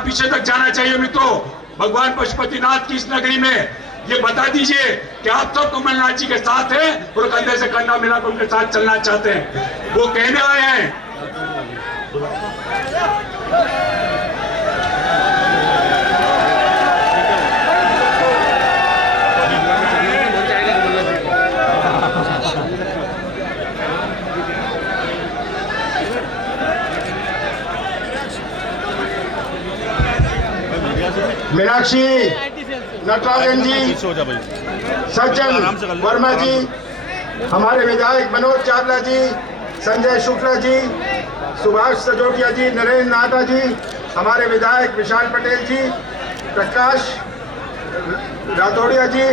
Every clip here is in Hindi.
पीछे तक जाना चाहिए मित्रों। भगवान पशुपतिनाथ की इस नगरी में ये बता दीजिए कि आप सब कमलनाथ जी के साथ हैं और कंधे से कंधा मिलाकर उनके साथ चलना चाहते हैं। वो कहने आए हैं मीनाक्षी नटराजन जी, सज्जन वर्मा जी, हमारे विधायक मनोज चावला जी, संजय शुक्ला जी, सुभाष सजोटिया जी, नरेंद्र नाथा जी, हमारे विधायक विशाल पटेल जी, प्रकाश राठौड़िया जी,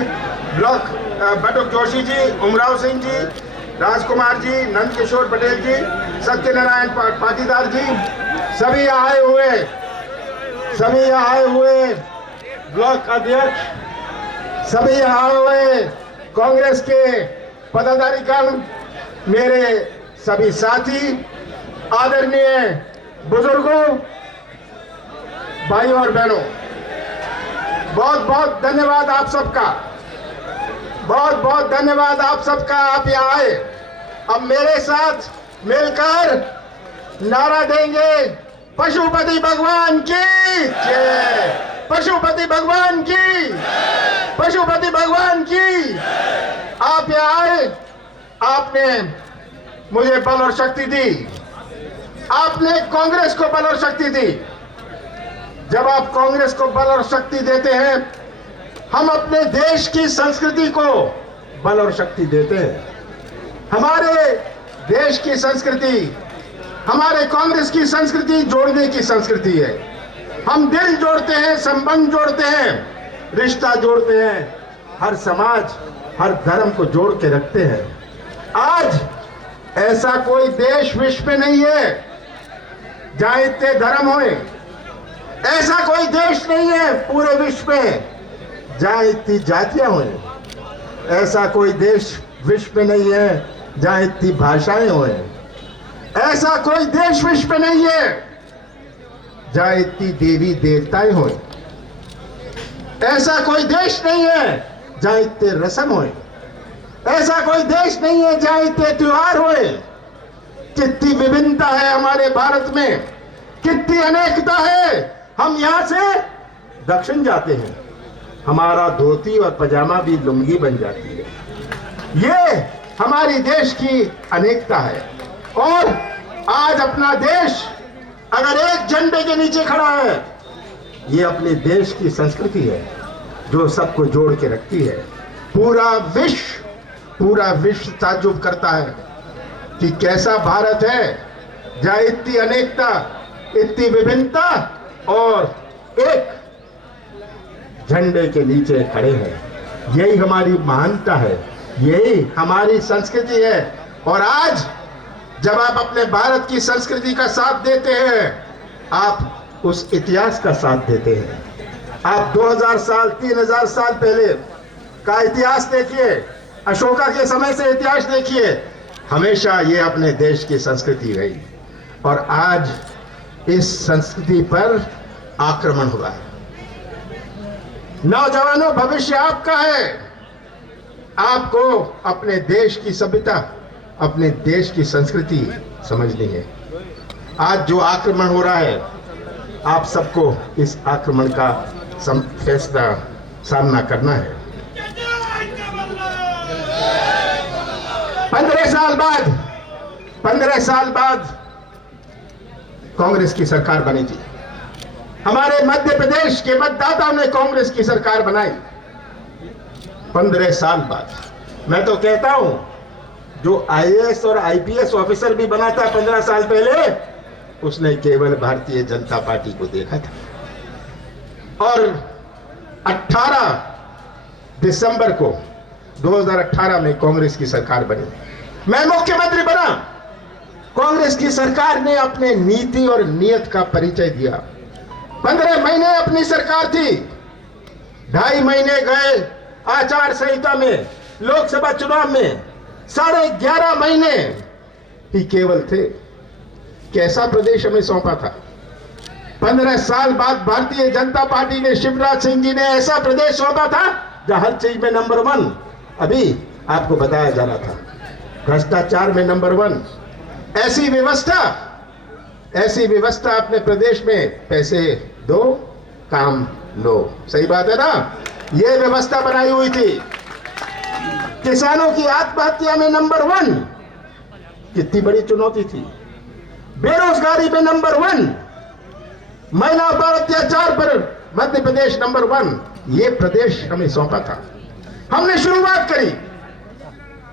ब्लॉक बटुक जोशी जी, उमराव सिंह जी, राजकुमार जी, नंद किशोर पटेल जी, सत्यनारायण पाटीदार जी, सभी आए हुए ब्लॉक अध्यक्ष, सभी आए हुए कांग्रेस के पदाधिकारी, मेरे सभी साथी, आदरणीय बुजुर्गों, भाइयों और बहनों, बहुत बहुत धन्यवाद आप सबका, बहुत बहुत धन्यवाद आप सबका। आप यहाँ आए, अब मेरे साथ मिलकर नारा देंगे, पशुपति भगवान की जय, पशुपति भगवान की, पशुपति भगवान की। आप यहाँ आए, आपने मुझे बल और शक्ति दी, आपने कांग्रेस को बल और शक्ति दी। जब आप कांग्रेस को बल और शक्ति देते हैं, हम अपने देश की संस्कृति को बल और शक्ति देते हैं। हमारे देश की संस्कृति, हमारे कांग्रेस की संस्कृति जोड़ने की संस्कृति है। हम दिल जोड़ते हैं, संबंध जोड़ते हैं, रिश्ता जोड़ते हैं, हर समाज, हर धर्म को जोड़ के रखते हैं। आज ऐसा कोई देश विश्व में नहीं है जहां इतने धर्म होए, ऐसा कोई देश नहीं है पूरे विश्व में जहां इतनी जातियां होए, ऐसा कोई देश विश्व में नहीं है जहां इतनी भाषाएं होए, ऐसा कोई देश विश्व में नहीं है जहां इतनी देवी देवताएं होए, ऐसा कोई देश नहीं है जहां इतने रस्म होए, ऐसा कोई देश नहीं है जहां इतने त्योहार होए। कितनी विभिन्नता है हमारे भारत में, कितनी अनेकता है। हम यहां से दक्षिण जाते हैं, हमारा धोती और पजामा भी लुंगी बन जाती है। ये हमारी देश की अनेकता है। और आज अपना देश अगर एक झंडे के नीचे खड़ा है, ये अपने देश की संस्कृति है जो सबको जोड़ के रखती है। पूरा विश्व ताज्जुब करता है कि कैसा भारत है जहां इतनी अनेकता, इतनी विभिन्नता और एक झंडे के नीचे खड़े हैं। यही हमारी महानता है, यही हमारी संस्कृति है। और आज जब आप अपने भारत की संस्कृति का साथ देते हैं, आप उस इतिहास का साथ देते हैं। आप 2000 साल 3000 साल पहले का इतिहास देखिए, अशोका के समय से इतिहास देखिए, हमेशा ये अपने देश की संस्कृति रही। और आज इस संस्कृति पर आक्रमण हुआ है। नौजवानों, भविष्य आपका है। आपको अपने देश की सभ्यता, अपने देश की संस्कृति समझनी है। आज जो आक्रमण हो रहा है, आप सबको इस आक्रमण का फैसला सामना करना है। 15 साल बाद कांग्रेस की सरकार बनी थी। हमारे मध्य प्रदेश के मतदाताओं ने कांग्रेस की सरकार बनाई 15 साल बाद। मैं तो कहता हूं, जो आईएएस और आईपीएस ऑफिसर भी बना था 15 साल पहले, उसने केवल भारतीय जनता पार्टी को देखा था। और 18 दिसंबर को 2018 में कांग्रेस की सरकार बनी, मैं मुख्यमंत्री बना। कांग्रेस की सरकार ने अपने नीति और नियत का परिचय दिया। 15 महीने अपनी सरकार थी, 2.5 महीने गए आचार संहिता में, लोकसभा चुनाव में 11.5 महीने ही केवल थे। कैसा प्रदेश हमें सौंपा था, 15 साल बाद भारतीय जनता पार्टी ने शिवराज सिंह जी ने ऐसा प्रदेश सौंपा था जहां हर चीज में नंबर 1। अभी आपको बताया जा रहा था भ्रष्टाचार में नंबर 1। ऐसी व्यवस्था अपने प्रदेश में, पैसे दो काम लो, सही बात है ना। यह व्यवस्था बनाई हुई थी। किसानों की आत्महत्या में नंबर 1, कितनी बड़ी चुनौती थी। बेरोजगारी में नंबर 1, महिलाओं पर अत्याचार पर मध्य प्रदेश नंबर 1। ये प्रदेश हमें सौंपा था। हमने शुरुआत करी।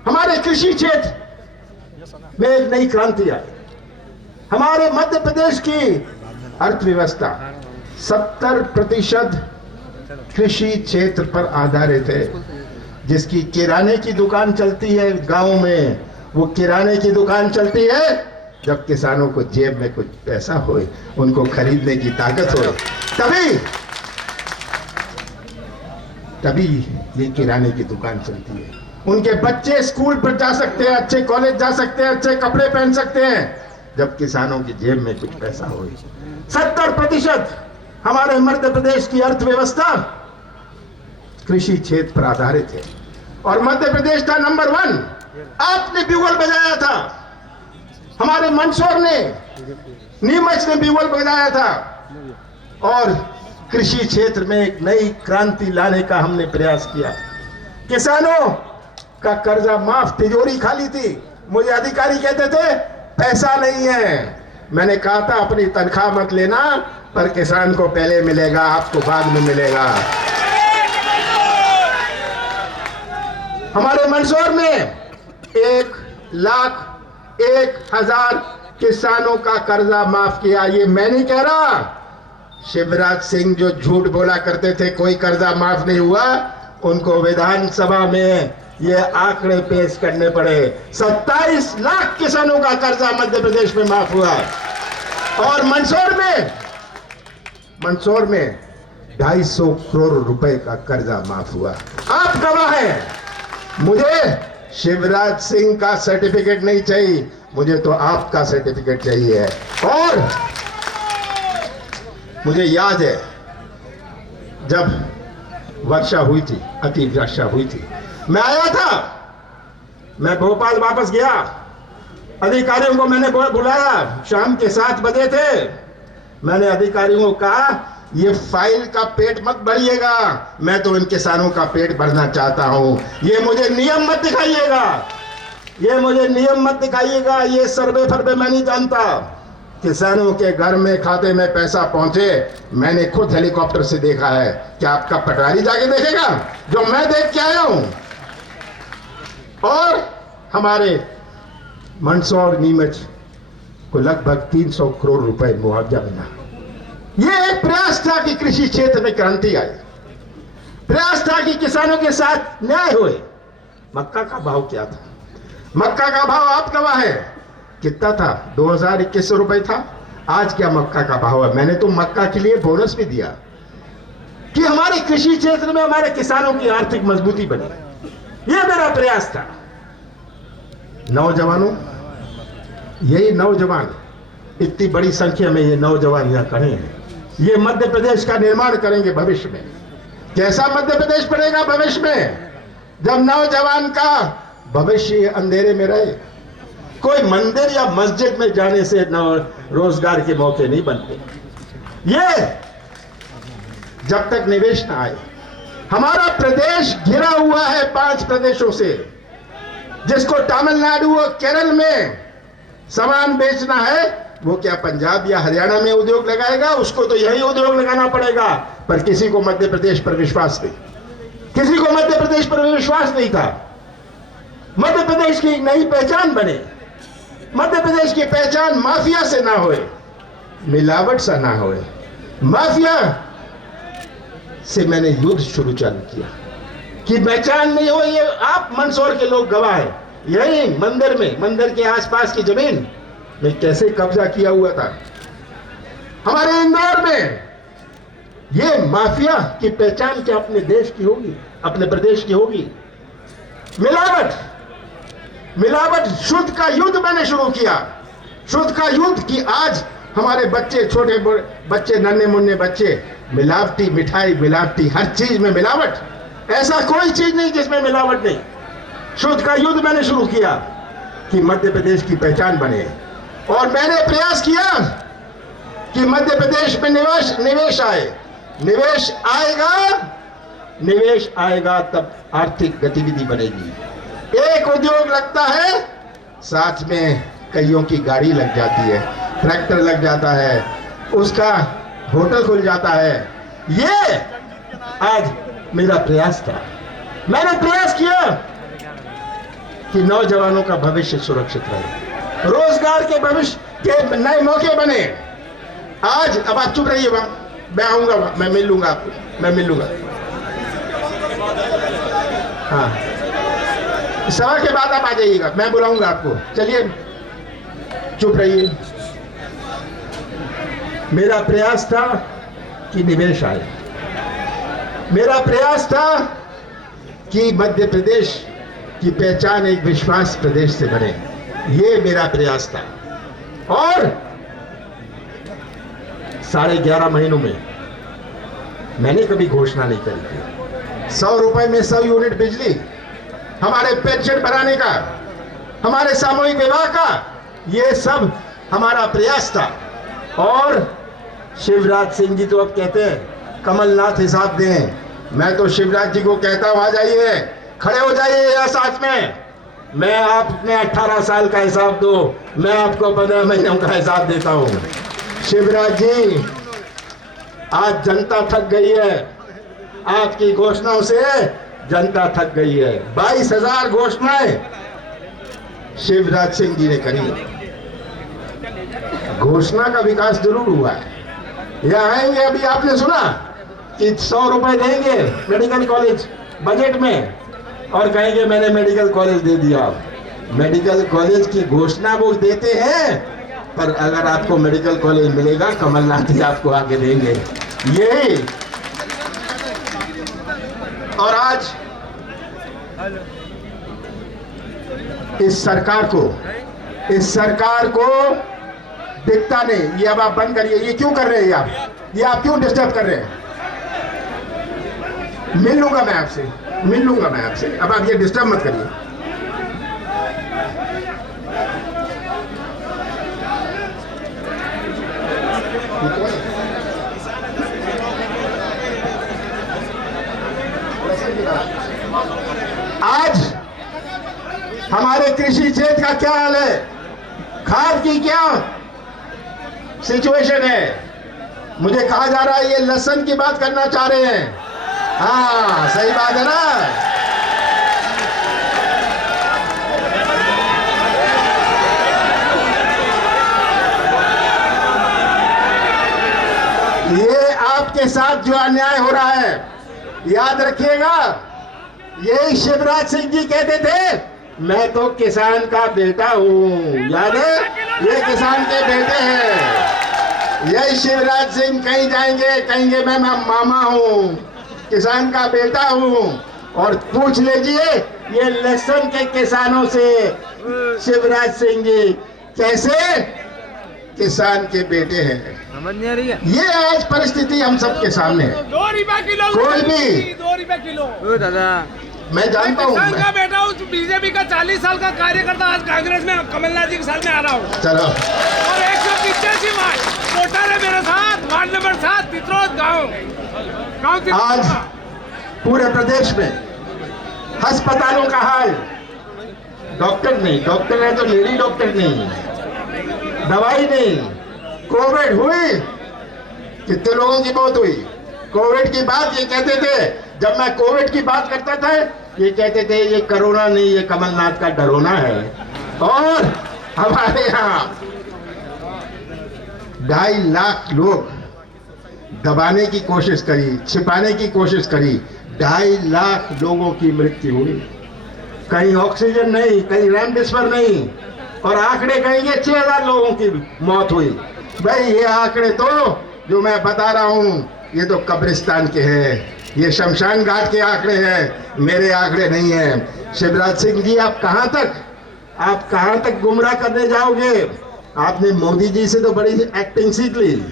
हमारे कृषि क्षेत्र में एक नई क्रांति आई। हमारे मध्य प्रदेश की अर्थव्यवस्था 70% कृषि क्षेत्र पर आधारित है। जिसकी किराने की दुकान चलती है गांव में, वो किराने की दुकान चलती है जब किसानों को जेब में कुछ पैसा हो, उनको खरीदने की ताकत हो, तभी ये किराने की दुकान चलती है। उनके बच्चे स्कूल पर जा सकते हैं, अच्छे कॉलेज जा सकते हैं, अच्छे कपड़े पहन सकते हैं जब किसानों की जेब में कुछ पैसा हो। 70% हमारे मध्य प्रदेश की अर्थव्यवस्था कृषि क्षेत्र पर आधारित है और मध्य प्रदेश था नंबर 1। आपने ब्यूगल बजाया था, हमारे मंदसौर ने, नीमच ने ब्यूगल बजाया था और कृषि क्षेत्र में एक नई क्रांति लाने का हमने प्रयास किया। किसानों का कर्जा माफ, तिजोरी खाली थी। मुझे अधिकारी कहते थे पैसा नहीं है। मैंने कहा था अपनी तनख्वाह मत लेना, पर किसान को पहले मिलेगा, आपको बाद में मिलेगा। हमारे मंदसौर में 1,01,000 किसानों का कर्जा माफ किया। ये मैं नहीं कह रहा, शिवराज सिंह जो झूठ बोला करते थे कोई कर्जा माफ नहीं हुआ, उनको विधानसभा में ये आंकड़े पेश करने पड़े। 27 लाख किसानों का कर्जा मध्य प्रदेश में माफ हुआ और मंदसौर में 250 करोड़ रुपए का कर्जा माफ हुआ। आप गवाह हैं। मुझे शिवराज सिंह का सर्टिफिकेट नहीं चाहिए, मुझे तो आपका सर्टिफिकेट चाहिए। और मुझे याद है जब वर्षा हुई थी, अति वर्षा हुई थी, मैं आया था, मैं भोपाल वापस गया, अधिकारियों को मैंने बुलाया, शाम के 7 बजे थे। मैंने अधिकारियों को कहा ये फाइल का पेट मत भरिएगा, मैं तो इन किसानों का पेट भरना चाहता हूं। ये मुझे नियम मत दिखाइएगा, ये सर्वे फर्वे मैं नहीं जानता। किसानों के घर में खाते में पैसा पहुंचे, मैंने खुद हेलीकॉप्टर से देखा है। क्या आपका पटवारी जाके देखेगा जो मैं देख के आया हूं? और हमारे मंदसौर नीमच को लगभग 300 करोड़ रुपए मुआवजा मिला। यह एक प्रयास था कि कृषि क्षेत्र में क्रांति आई, प्रयास था कि किसानों के साथ न्याय हुए। मक्का का भाव क्या था? मक्का का भाव आप गवाह है, कितना था? 2,021 रुपए था। आज क्या मक्का का भाव है? मैंने तो मक्का के लिए बोनस भी दिया कि हमारे कृषि क्षेत्र में हमारे किसानों की आर्थिक मजबूती बने। यह मेरा प्रयास था। नौजवानों, यही नौजवान, इतनी बड़ी संख्या में ये नौजवान यहां खड़े हैं, ये मध्य प्रदेश का निर्माण करेंगे भविष्य में। कैसा मध्य प्रदेश बनेगा भविष्य में? जब नौजवान का भविष्य अंधेरे में रहे। कोई मंदिर या मस्जिद में जाने से रोजगार के मौके नहीं बनते। ये जब तक निवेश ना आए। हमारा प्रदेश घिरा हुआ है 5 प्रदेशों से, जिसको तमिलनाडु और केरल में सामान बेचना है, वो क्या पंजाब या हरियाणा में उद्योग लगाएगा? उसको तो यही उद्योग लगाना पड़ेगा। पर किसी को मध्य प्रदेश पर विश्वास नहीं, किसी को मध्य प्रदेश पर विश्वास नहीं था। मध्य प्रदेश की नई पहचान बने। मध्य प्रदेश की पहचान माफिया से ना होए, मिलावट से ना होए। माफिया से मैंने युद्ध चालू किया कि पहचान नहीं हो। ये आप मंदसौर के लोग गवाह हैं। यही मंदिर में, मंदिर के आसपास की जमीन में कैसे कब्जा किया हुआ था। हमारे इंदौर में ये माफिया की पहचान क्या अपने देश की होगी, अपने प्रदेश की होगी? मिलावट, शुद्ध का युद्ध मैंने शुरू किया। शुद्ध का युद्ध कि आज हमारे बच्चे, छोटे बच्चे, नन्हे मुन्ने बच्चे, मिलावटी मिठाई, मिलावटी हर चीज में मिलावट। ऐसा कोई चीज नहीं जिसमें मिलावट नहीं। शुद्ध का युद्ध मैंने शुरू किया कि मध्य प्रदेश की पहचान बने, और मैंने प्रयास किया कि मध्य प्रदेश में निवेश आए। निवेश आएगा तब आर्थिक गतिविधि बढ़ेगी। एक उद्योग लगता है, साथ में कईयों की गाड़ी लग जाती है, ट्रैक्टर लग जाता है, उसका होटल खुल जाता है। ये आज मेरा प्रयास था। मैंने प्रयास किया कि नौजवानों का भविष्य सुरक्षित रहे, रोजगार के भविष्य के नए मौके बने। आज अब आप चुप रहिए, मैं आऊंगा, मैं मिल लूंगा आपको, मैं मिल लूंगा। हाँ, सभा के बाद आप आ जाइएगा, मैं बुलाऊंगा आपको। चलिए, चुप रहिए। मेरा प्रयास था कि निवेश आए, मेरा प्रयास था कि मध्य प्रदेश की पहचान एक विश्वास प्रदेश से बने। ये मेरा प्रयास था। और 11.5 महीनों में मैंने कभी घोषणा नहीं करी थी। 100 रुपए में 100 यूनिट बिजली, हमारे पेंशन बढ़ाने का, हमारे सामूहिक विवाह का, ये सब हमारा प्रयास था। और शिवराज सिंह जी तो अब कहते हैं कमलनाथ हिसाब दें। मैं तो शिवराज जी को कहता हूं, आ जाइए, खड़े हो जाइए यहाँ साथ में। मैं आप अपने 18 साल का हिसाब दो, मैं आपको 15 महीनों का हिसाब देता हूं। शिवराज जी, आज जनता थक गई है, आपकी घोषणाओं से जनता थक गई है। 22,000 घोषणाएं शिवराज सिंह जी ने करी। घोषणा का विकास जरूर हुआ है। यहाँ आएंगे, अभी आपने सुना कि 100 रुपए देंगे मेडिकल कॉलेज बजट में, और कहेंगे मैंने मेडिकल कॉलेज दे दिया। मेडिकल कॉलेज की घोषणा वो देते हैं, पर अगर आपको मेडिकल कॉलेज मिलेगा, कमलनाथ ही आपको आगे देंगे। यही। और आज इस सरकार को दिखता नहीं। ये अब आप बंद करिए। ये क्यों कर रहे हैं ये आप क्यों डिस्टर्ब कर रहे हैं? मिल लूंगा मैं आपसे। अब आप ये डिस्टर्ब मत करिए। आज हमारे कृषि क्षेत्र का क्या हाल है, खाद की क्या सिचुएशन है? मुझे कहा जा रहा है ये लहसुन की बात करना चाह रहे हैं। हाँ, सही बात है ना। ये आपके साथ जो अन्याय हो रहा है, याद रखिएगा, यही शिवराज सिंह जी कहते थे, मैं तो किसान का बेटा हूँ। याद है, ये किसान के बेटे हैं। यही शिवराज सिंह कहीं जाएंगे, कहेंगे मैं मामा हूँ, किसान का बेटा हूँ। और पूछ लीजिए ये लहसुन के किसानों से, शिवराज सिंह जी कैसे किसान के बेटे हैं। समझ नहीं आ रही है। ये आज परिस्थिति हम सबके सामने है। 2 रुपए किलो, कोई भी 2 रुपए किलो। ओ दादा, मैं जानता हूँ, किसान का बेटा हूँ, बीजेपी का 40 साल का कार्यकर्ता, आज कांग्रेस में कमलनाथ जी के साथ में आ रहा हूँ। चलो। और 185 मार्च वोटर है मेरे साथ, वार्ड नंबर 7 तित्रोद गाँव। आज पूरे प्रदेश में अस्पतालों का हाल, डॉक्टर नहीं, डॉक्टर है तो लेडी डॉक्टर नहीं, दवाई नहीं। कोविड हुई, कितने लोगों की मौत हुई। कोविड की बात ये कहते थे, जब मैं कोविड की बात करता था ये कहते थे ये कोरोना नहीं, ये कमलनाथ का डरोना है। और हमारे यहाँ 2.5 लाख लोग दबाने की कोशिश करी, छिपाने की कोशिश करी। 2.5 लाख लोगों की मृत्यु हुई। कहीं ऑक्सीजन नहीं, कहीं रेमडेसिविर नहीं, और आंकड़े कहेंगे 6,000 लोगों की मौत हुई। भाई ये आंकड़े तो जो मैं बता रहा हूँ ये तो कब्रिस्तान के हैं, ये शमशान घाट के आंकड़े हैं, मेरे आंकड़े नहीं हैं। शिवराज सिंह जी, आप कहां तक गुमराह करने जाओगे? आपने मोदी जी से तो बड़ी एक्टिंग सीख ली।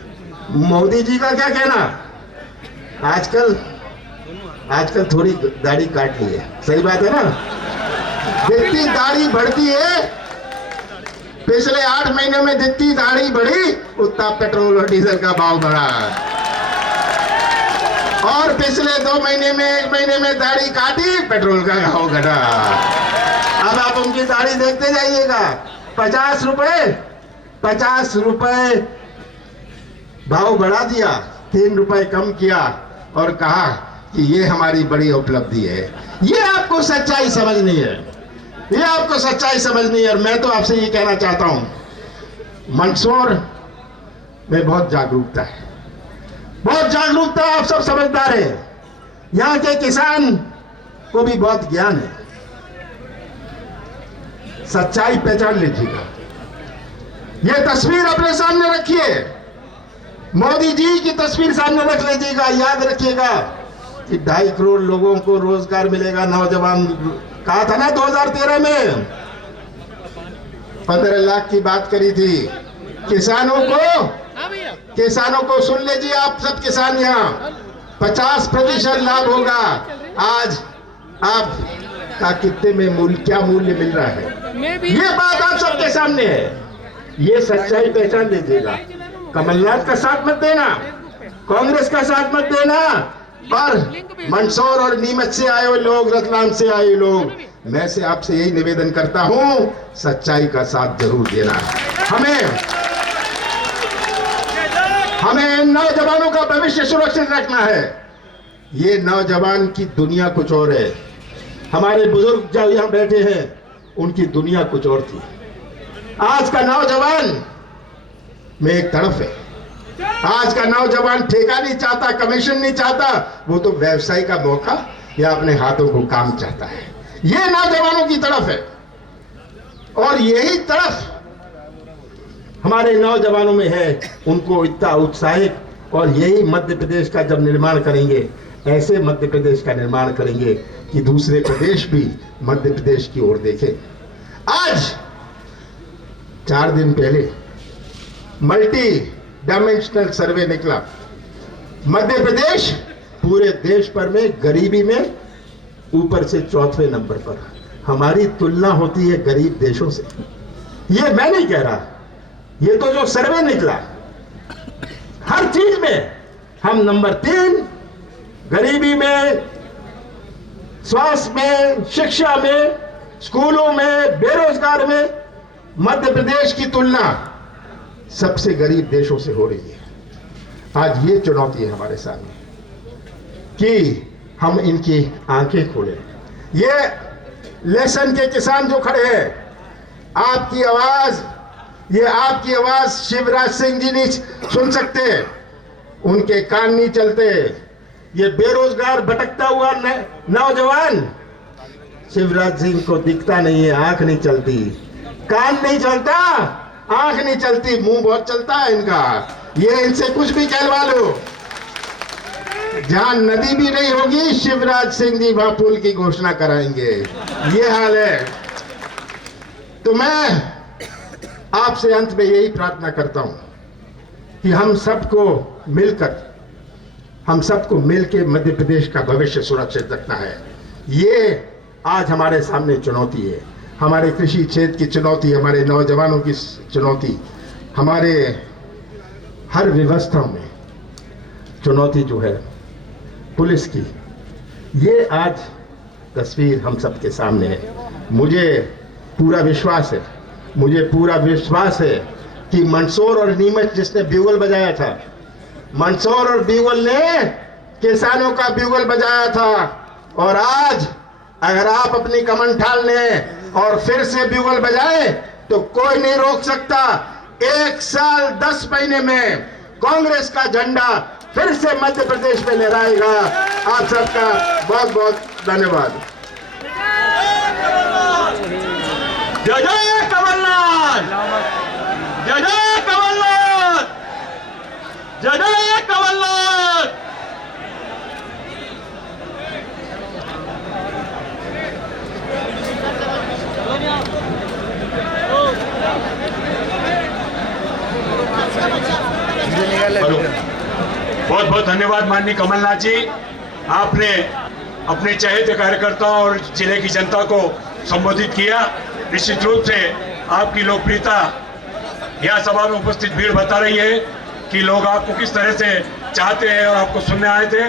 मोदी जी का क्या कहना, आजकल थोड़ी दाढ़ी काट ली है, सही बात है ना। जितनी दाढ़ी बढ़ती है, पिछले 8 महीने में जितनी दाढ़ी बढ़ी उतना पेट्रोल और डीजल का भाव बढ़ा, और पिछले 2 महीने में 1 महीने में दाढ़ी काटी, पेट्रोल का भाव घटा। अब आप उनकी दाढ़ी देखते जाइएगा, 50 रुपए भाव बढ़ा दिया, 3 रुपए कम किया और कहा कि ये हमारी बड़ी उपलब्धि है। ये आपको सच्चाई समझनी है, ये आपको सच्चाई समझनी है। और मैं तो आपसे ये कहना चाहता हूं, मंदसौर में बहुत जागरूकता है, बहुत जागरूकता, आप सब समझदार हैं। यहाँ के किसान को भी बहुत ज्ञान है, सच्चाई पहचान लीजिएगा। ये तस्वीर अपने सामने रखिए, मोदी जी की तस्वीर सामने रख लीजिएगा। याद रखिएगा कि 2.5 करोड़ लोगों को रोजगार मिलेगा। नौजवान कहा था ना 2013 में 15 लाख की बात करी थी। किसानों को सुन लीजिए आप सब किसान, यहाँ 50% लाभ होगा। आज आपका कितने में क्या मूल्य मिल रहा है, ये बात आप सबके सामने है। ये सच्चाई पहचान लीजिएगा। कमलनाथ का साथ मत देना, कांग्रेस का साथ मत देना, पर मंदसौर और नीमच से आए हुए लोग, रतलाम से आए हुए लोग, मैं से आपसे यही निवेदन करता हूं, सच्चाई का साथ जरूर देना। हमें नौजवानों का भविष्य सुरक्षित रखना है। ये नौजवान की दुनिया कुछ और है। हमारे बुजुर्ग जो यहाँ बैठे हैं, उनकी दुनिया कुछ और थी। आज का नौजवान में एक तरफ है, आज का नौजवान ठेका नहीं चाहता, कमीशन नहीं चाहता, वो तो व्यवसाय का मौका या अपने हाथों को काम चाहता है। ये नौजवानों की तरफ है, और यही तरफ हमारे नौजवानों में है। उनको इतना उत्साहित, और यही मध्य प्रदेश का जब निर्माण करेंगे, ऐसे मध्य प्रदेश का निर्माण करेंगे कि दूसरे प्रदेश भी मध्य प्रदेश की ओर देखें। आज 4 दिन पहले मल्टी डायमेंशनल सर्वे निकला। मध्य प्रदेश पूरे देश भर में गरीबी में ऊपर से 4वें नंबर पर। हमारी तुलना होती है गरीब देशों से। ये मैं नहीं कह रहा, ये तो जो सर्वे निकला, हर चीज में हम नंबर 3, गरीबी में, स्वास्थ्य में, शिक्षा में, स्कूलों में, बेरोजगार में मध्य प्रदेश की तुलना सबसे गरीब देशों से हो रही है। आज ये चुनौती है हमारे सामने कि हम इनकी आंखें खोलें। ये लेसन के किसान जो खड़े हैं, आपकी आवाज शिवराज सिंह जी नहीं सुन सकते, उनके कान नहीं चलते। ये बेरोजगार भटकता हुआ नौजवान शिवराज सिंह को दिखता नहीं है, आंख नहीं चलती, कान नहीं चलता, आंख नहीं चलती, मुंह बहुत चलता है इनका। ये इनसे कुछ भी कहलवा लो, जहां नदी भी नहीं होगी, शिवराज सिंह जी वहां पुल की घोषणा कराएंगे। ये हाल है। तो मैं आपसे अंत में यही प्रार्थना करता हूं कि हम सबको मिलकर मध्य प्रदेश का भविष्य सुरक्षित रखना है। ये आज हमारे सामने चुनौती है, हमारे कृषि क्षेत्र की चुनौती, हमारे नौजवानों की चुनौती, हमारे हर व्यवस्था में चुनौती जो है पुलिस की। ये आज तस्वीर हम सबके सामने है। मुझे पूरा विश्वास है कि मंदसौर और नीमच जिसने ब्यूगल बजाया था, मंदसौर और ब्यूगल ने किसानों का ब्यूगल बजाया था, और आज अगर आप अपनी कमर ठाल लें और फिर से ब्यूगल बजाए तो कोई नहीं रोक सकता। 1 साल 10 महीने में कांग्रेस का झंडा फिर से मध्य प्रदेश में लहराएगा। आप सबका बहुत बहुत धन्यवाद। जय जय कमलनाथ, जय जय कमलनाथ, जय जय कमलनाथ। बहुत धन्यवाद माननीय कमलनाथ जी, आपने अपने चहेते कार्यकर्ताओं और जिले की जनता को संबोधित किया। निश्चित रूप से आपकी लोकप्रियता यह सभा में उपस्थित भीड़ बता रही है कि लोग आपको किस तरह से चाहते हैं और आपको सुनने आए थे।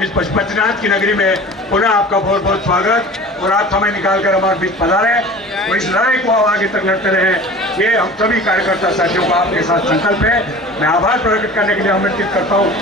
इस पशुपतिनाथ की नगरी में पुनः आपका बहुत बहुत स्वागत, और आप समय निकालकर हमारे बीच पधारे और इस लड़ाई को आगे तक लड़ते रहे, ये हम सभी कार्यकर्ता साथियों को आपके साथ संकल्प है। मैं आभार प्रकट करने के लिए आमंत्रित करता हूँ।